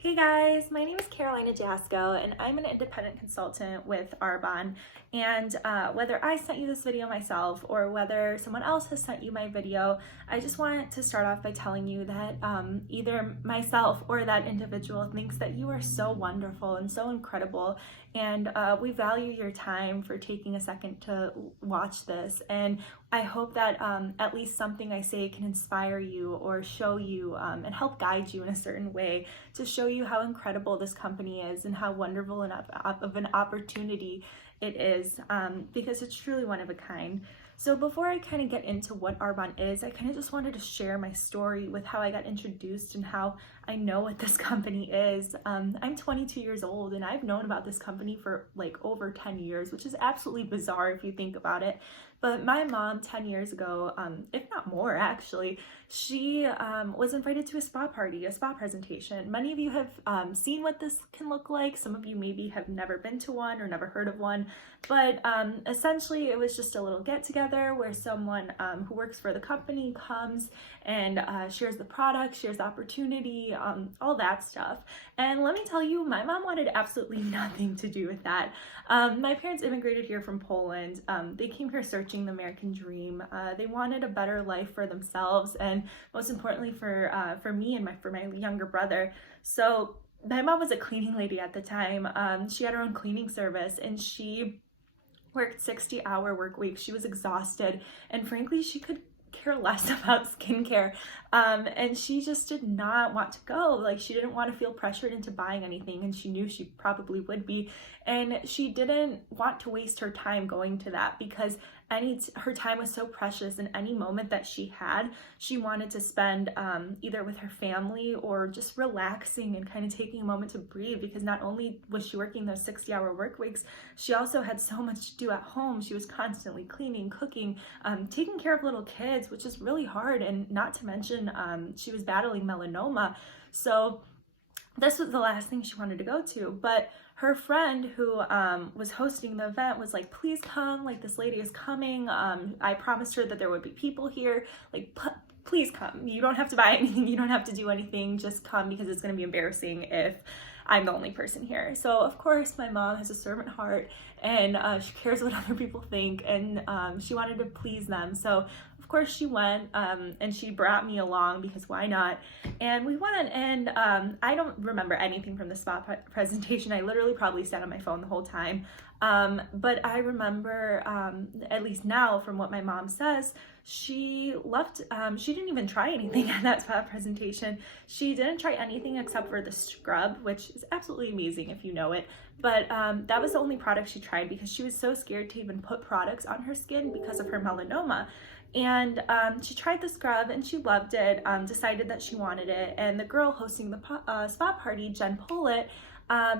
Hey guys, my name is Carolina Jasko and I'm an independent consultant with Arbonne. And whether I sent you this video myself or whether someone else has sent you my video, I just want to start off by telling you that either myself or that individual thinks that you are so wonderful and so incredible, and we value your time for taking a second to watch this. And I hope that at least something I say can inspire you or show you and help guide you in a certain way to show you how incredible this company is and how wonderful of an opportunity it is, because it's truly one of a kind. So before I kind of get into what Arbonne is, I kind of just wanted to share my story with how I got introduced and how I know what this company is. I'm 22 years old and I've known about this company for like over 10 years, which is absolutely bizarre if you think about it. But my mom 10 years ago, if not more actually, she was invited to a spa party, a spa presentation. Many of you have seen what this can look like. Some of you maybe have never been to one or never heard of one. But essentially it was just a little get together where someone who works for the company comes and shares the product, shares the opportunity, all that stuff. And let me tell you, my mom wanted absolutely nothing to do with that. My parents immigrated here from Poland. They came here searching the American dream. They wanted a better life for themselves and most importantly for me and for my younger brother. So my mom was a cleaning lady at the time. She had her own cleaning service and she worked 60-hour work weeks. She was exhausted and frankly she could care less about skincare, and she just did not want to go. Like, she didn't want to feel pressured into buying anything, and she knew she probably would be, and she didn't want to waste her time going to that because her time was so precious, and any moment that she had, she wanted to spend either with her family or just relaxing and kind of taking a moment to breathe, because not only was she working those 60-hour work weeks, she also had so much to do at home. She was constantly cleaning, cooking, taking care of little kids, which is really hard, and not to mention she was battling melanoma. So this was the last thing she wanted to go to. But her friend who was hosting the event was like, please come, like, this lady is coming. I promised her that there would be people here, like, please come. You don't have to buy anything, you don't have to do anything, just come, because it's going to be embarrassing if I'm the only person here. So of course my mom has a servant heart and she cares what other people think, and she wanted to please them. So of course she went, and she brought me along because why not? And we went, and I don't remember anything from the spa presentation. I literally probably sat on my phone the whole time. But I remember, at least now from what my mom says, she didn't even try anything at that spa presentation. She didn't try anything except for the scrub, which is absolutely amazing if you know it. But that was the only product she tried because she was so scared to even put products on her skin because of her melanoma. And she tried the scrub and she loved it, decided that she wanted it. And the girl hosting the spa party, Jen Pollitt,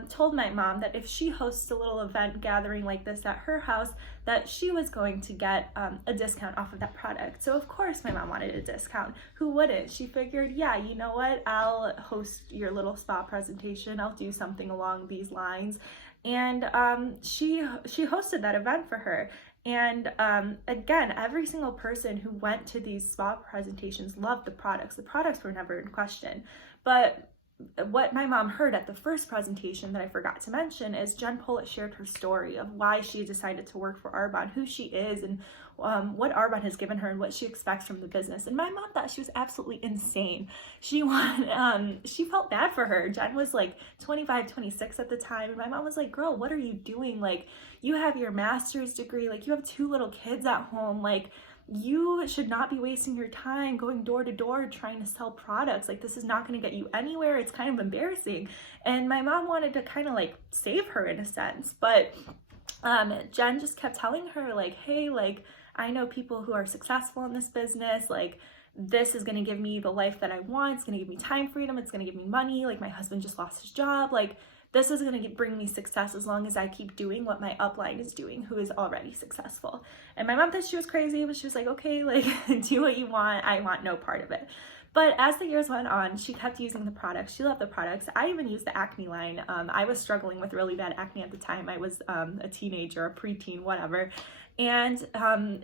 told my mom that if she hosts a little event gathering like this at her house, that she was going to get a discount off of that product. So of course my mom wanted a discount. Who wouldn't? She figured, yeah, you know what, I'll host your little spa presentation, I'll do something along these lines. And she hosted that event for her. And again, every single person who went to these spa presentations loved the products. The products were never in question. But what my mom heard at the first presentation that I forgot to mention is Jen Pollitt shared her story of why she decided to work for Arbonne, who she is, and what Arbonne has given her and what she expects from the business. And my mom thought she was absolutely insane. She felt bad for her. Jen was like 25, 26 at the time, and my mom was like, girl, what are you doing? Like, you have your master's degree, like, you have 2 little kids at home, like, you should not be wasting your time going door to door trying to sell products. Like, this is not going to get you anywhere. It's kind of embarrassing. And my mom wanted to kind of like save her in a sense, but Jen just kept telling her like, hey, like, I know people who are successful in this business, like, this is going to give me the life that I want. It's going to give me time freedom. It's going to give me money. Like, my husband just lost his job. Like, this is going to bring me success as long as I keep doing what my upline is doing, who is already successful. And my mom thought she was crazy, but she was like, okay, like, do what you want. I want no part of it. But as the years went on, she kept using the products. She loved the products. I even used the acne line. I was struggling with really bad acne at the time. I was a teenager, a preteen, whatever. And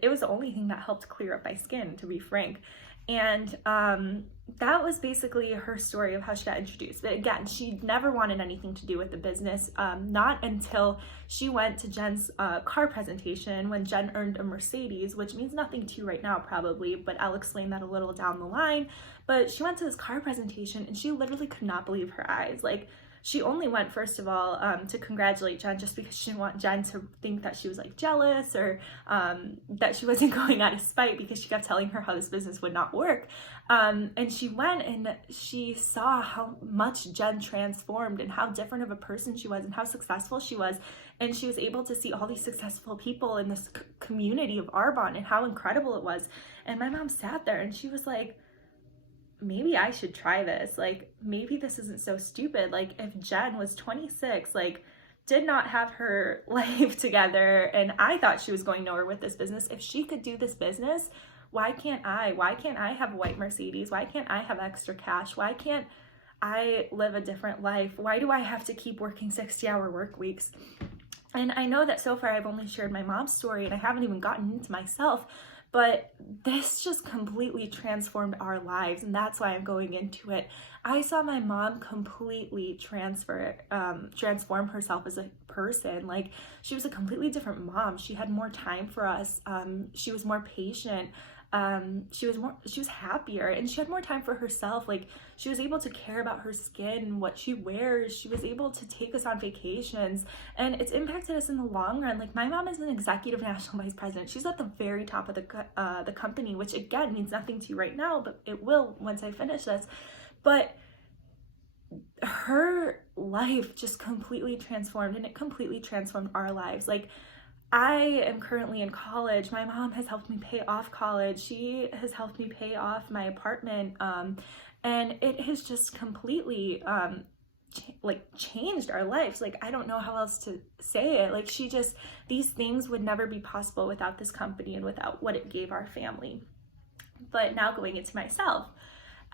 it was the only thing that helped clear up my skin, to be frank. And that was basically her story of how she got introduced. But again, she never wanted anything to do with the business, not until she went to Jen's car presentation when Jen earned a Mercedes, which means nothing to you right now probably, but I'll explain that a little down the line. But she went to this car presentation and she literally could not believe her eyes. Like, she only went, first of all, to congratulate Jen, just because she didn't want Jen to think that she was like jealous, or that she wasn't going out of spite, because she kept telling her how this business would not work. And she went and she saw how much Jen transformed and how different of a person she was and how successful she was. And she was able to see all these successful people in this community of Arbonne and how incredible it was. And my mom sat there and she was like, maybe I should try this. Like, maybe this isn't so stupid. Like, if Jen was 26, like, did not have her life together, and I thought she was going nowhere with this business, if she could do this business, why can't I? Why can't I have a white Mercedes? Why can't I have extra cash? Why can't I live a different life? Why do I have to keep working 60-hour work weeks? And I know that so far I've only shared my mom's story and I haven't even gotten into myself, but this just completely transformed our lives, and that's why I'm going into it. I saw my mom completely transform herself as a person. Like, she was a completely different mom. She had more time for us. She was more patient. She was happier, and she had more time for herself. Like, she was able to care about her skin and what she wears. She was able to take us on vacations, and it's impacted us in the long run. Like, my mom is an executive national vice president. She's at the very top of the company, which again means nothing to you right now, but it will once I finish this. But her life just completely transformed, and it completely transformed our lives. Like, I am currently in college. My mom has helped me pay off college. She has helped me pay off my apartment. And it has just completely changed our lives. Like, I don't know how else to say it. Like, these things would never be possible without this company and without what it gave our family. But now going into myself.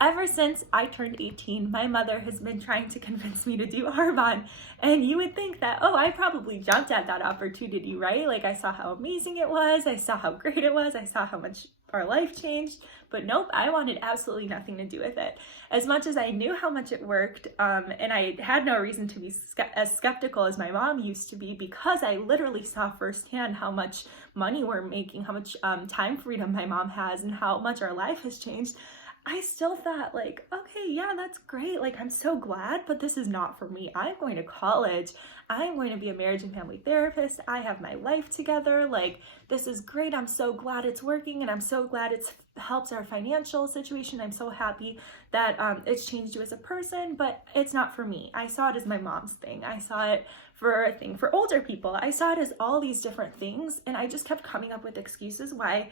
Ever since I turned 18, my mother has been trying to convince me to do Arbonne. And you would think that, oh, I probably jumped at that opportunity, right? Like, I saw how amazing it was. I saw how great it was. I saw how much our life changed. But nope, I wanted absolutely nothing to do with it. As much as I knew how much it worked, and I had no reason to be as skeptical as my mom used to be, because I literally saw firsthand how much money we're making, how much time freedom my mom has, and how much our life has changed. I still thought, like, okay, yeah, that's great. Like, I'm so glad, but this is not for me. I'm going to college. I'm going to be a marriage and family therapist. I have my life together. Like, this is great. I'm so glad it's working, and I'm so glad it's helps our financial situation. I'm so happy that it's changed you as a person, but it's not for me. I saw it as my mom's thing. I saw it for a thing for older people. I saw it as all these different things, and I just kept coming up with excuses why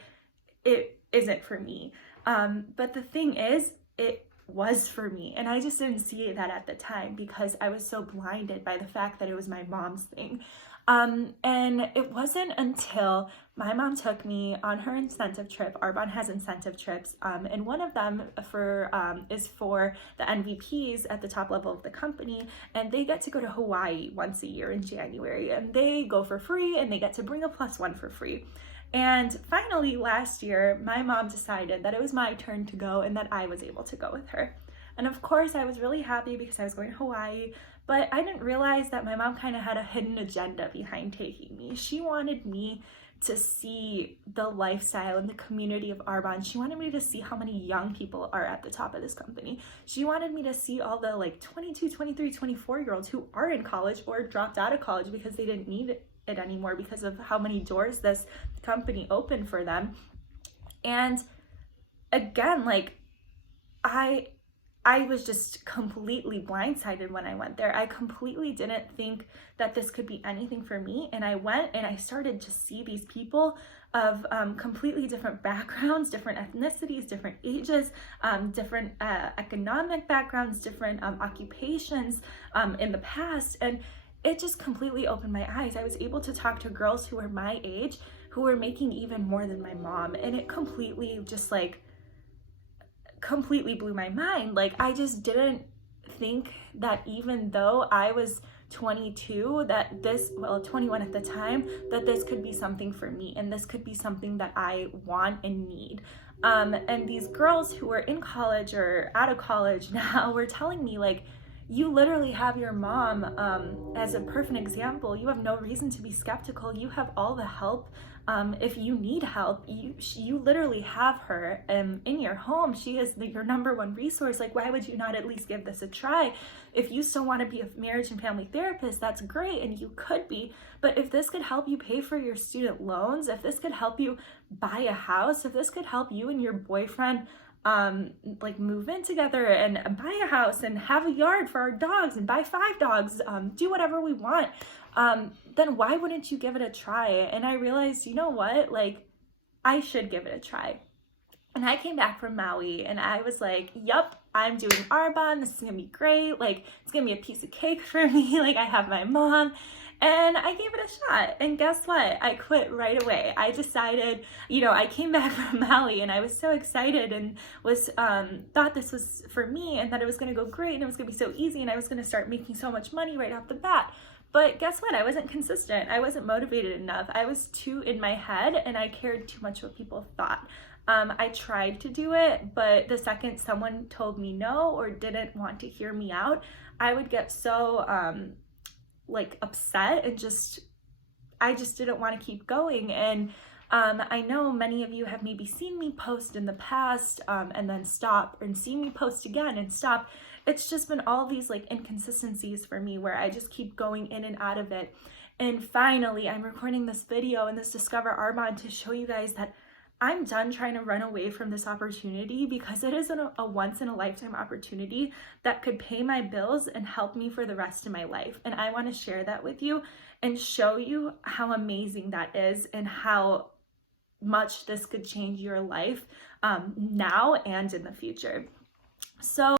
it isn't for me. But the thing is, it was for me, and I just didn't see that at the time because I was so blinded by the fact that it was my mom's thing. And it wasn't until my mom took me on her incentive trip. Arbonne has incentive trips, and one of them is for the NVPs at the top level of the company, and they get to go to Hawaii once a year in January, and they go for free, and they get to bring a +1 for free. And finally, last year, my mom decided that it was my turn to go and that I was able to go with her. And of course, I was really happy because I was going to Hawaii, but I didn't realize that my mom kind of had a hidden agenda behind taking me. She wanted me to see the lifestyle and the community of Arbonne. She wanted me to see how many young people are at the top of this company. She wanted me to see all the 22, 23, 24-year-olds who are in college or dropped out of college because they didn't need it anymore because of how many doors this company opened for them. And again, I was just completely blindsided when I went there. I completely didn't think that this could be anything for me. And I went and I started to see these people of completely different backgrounds, different ethnicities, different ages, different economic backgrounds, different occupations in the past. And it just completely opened my eyes. I was able to talk to girls who were my age, who were making even more than my mom. And it completely blew my mind. Like, I just didn't think that even though I was 22, 21 at the time, that this could be something for me and this could be something that I want and need. And these girls who were in college or out of college now were telling me, like, you literally have your mom as a perfect example. You have no reason to be skeptical. You have all the help. If you need help, you literally have her in your home. She is your number one resource. Like, why would you not at least give this a try? If you still want to be a marriage and family therapist, that's great, and you could be. But if this could help you pay for your student loans, if this could help you buy a house, if this could help you and your boyfriend like move in together and buy a house and have a yard for our dogs and buy 5 dogs, do whatever we want, then why wouldn't you give it a try? And I realized, you know what, like, I should give it a try. And I came back from Maui and I was like, yup, I'm doing Arbonne. This is gonna be great. Like, it's gonna be a piece of cake for me. Like, I have my mom. And I gave it a shot. And guess what? I quit right away. I decided, I came back from Maui and I was so excited and was thought this was for me and that it was gonna go great and it was gonna be so easy and I was gonna start making so much money right off the bat. But guess what? I wasn't consistent. I wasn't motivated enough. I was too in my head and I cared too much what people thought. I tried to do it, but the second someone told me no or didn't want to hear me out, I would get so like upset and I just didn't want to keep going. And I know many of you have maybe seen me post in the past and then stop, and seen me post again and stop. It's just been all these like inconsistencies for me where I just keep going in and out of it. And finally, I'm recording this video and this Discover Arbonne to show you guys that I'm done trying to run away from this opportunity, because it is a once in a lifetime opportunity that could pay my bills and help me for the rest of my life. And I want to share that with you and show you how amazing that is and how much this could change your life now and in the future. So